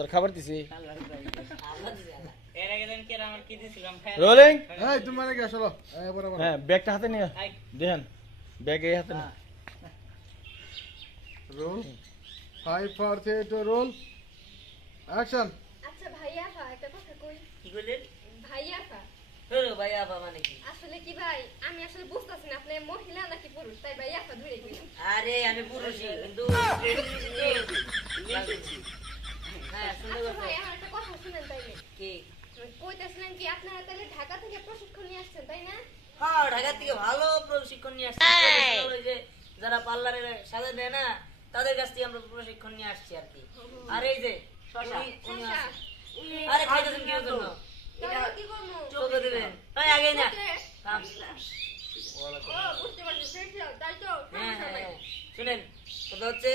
তোর খাবার দিছি এর আগে দিন কি আমার কি দিছিলাম রোলিং এই তুমি মানে কি আসলো বরাবর হ্যাঁ ব্যাগটা হাতে নিয়ে দেখেন ব্যাগ এই হাতে নিয়ে রোল 5 4 3 2 রোল অ্যাকশন আচ্ছা ভাইয়া ফা একটা কথা কই কি বলেন ভাইয়া ফা হলো ভাইয়া বাবা মানে কি আসলে কি ভাই আমি আসলে বুঝতাছি না আপনি মহিলা নাকি পুরুষ তাই ভাইয়া ফা ধরে কইলাম আরে আমি পুরুষই কিন্তু হ্যাঁ শুনতে আচ্ছা পাচ্ছ ভাই আমার একটা কথা শুনেন তাইলে কি কইতাছিলেন কি আপনারা তাহলে ঢাকা থেকে প্রশিক্ষণ নিয়ে আসছেন তাই না হ্যাঁ ঢাকা থেকে ভালো প্রশিক্ষণ নিয়ে আসছি ওই যে যারা পার্লারে সাজা দেয় না তাদের কাছ থেকে আমরা প্রশিক্ষণ নিয়ে আসছি আর কি আর এই যে উনি আছে। আরে খাইতেছেন কি জন্য তাহলে কি করব চোখে দেবেন তাই আগে না কাম। ও বুঝতে পারছি সেটা তাই তো হ্যাঁ হ্যাঁ শুনেন কথা হচ্ছে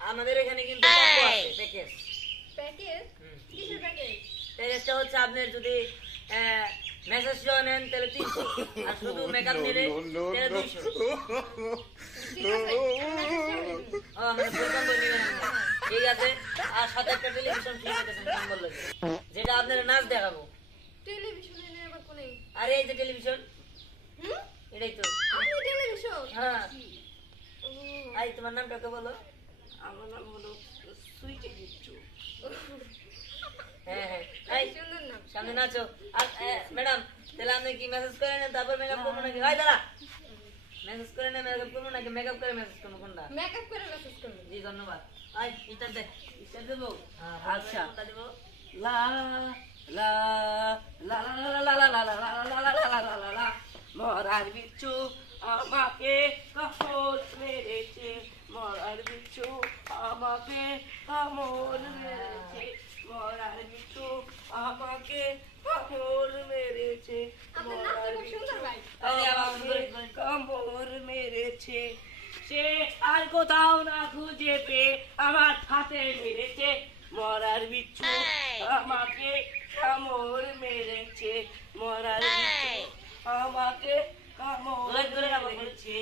আমাদের এখানে কিন্তু কম্বো আছে প্যাকেজ প্যাকেজ কিসের প্যাকেজ প্যাকেজটা হচ্ছে আপনার যদি মেসেজ সহ নেন তাহলে 300 আর শুধু মেকআপ নিলে তাহলে 200 ঠিক আছে ও মানে ফুল কম্বো নিবেন না। ঠিক আছে আর সাথে একটা টেলিভিশন ফ্রি পেতেছেন কম্বল লাগে যেটা আপনারা নাচ দেখাবো টেলিভিশনে নেই আবার কোনে আর এই যে টেলিভিশন হুম এটাই তো আপনি টেলিভিশন হ্যাঁ ও আই তোমার নামটা কে বলো আমার নাম হলো সুইটি বিচ্ছু। হ্যাঁ হ্যাঁ এই এই সুন্দর নাম সামনে নাচো আর ম্যাডাম তাহলে আপনি কি মেসেজ করে নেন তারপর মেকআপ করবো নাকি ভাই দাঁড়া মেসেজ করে নেন মেকআপ করবো নাকি মেকআপ করে মেসেজ করবো কোনটা মেকআপ করে মেসেজ করবেন জি ধন্যবাদ আই স্টার দে ইচ্ছা দেবো আচ্ছা কোনটা দেবো লা লা লা লা লা লা লা লা লা লা লা লা লা লা লা লা মরার বিচ্ছু আমাকে কাপড় মেরেছে মরার বিচ্ছু আমাকে কামড় মেরেছে মরার বিচ্ছু আমাকে কামড় মেরেছে আপনার নামটা খুব সুন্দর ভাই আরে আবার আমাকে কামড় মেরেছে সে আর কোথাও না খুঁজে পেয়ে আমার হাতে মেরেছে মরার বিচ্ছু আমাকে কামড় মেরেছে মরার বিচ্ছু আমাকে কামড় ধরে ধরে আবার মেরেছে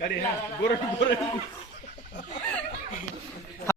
গাড়ি হ্যাঁ গোরে গোরে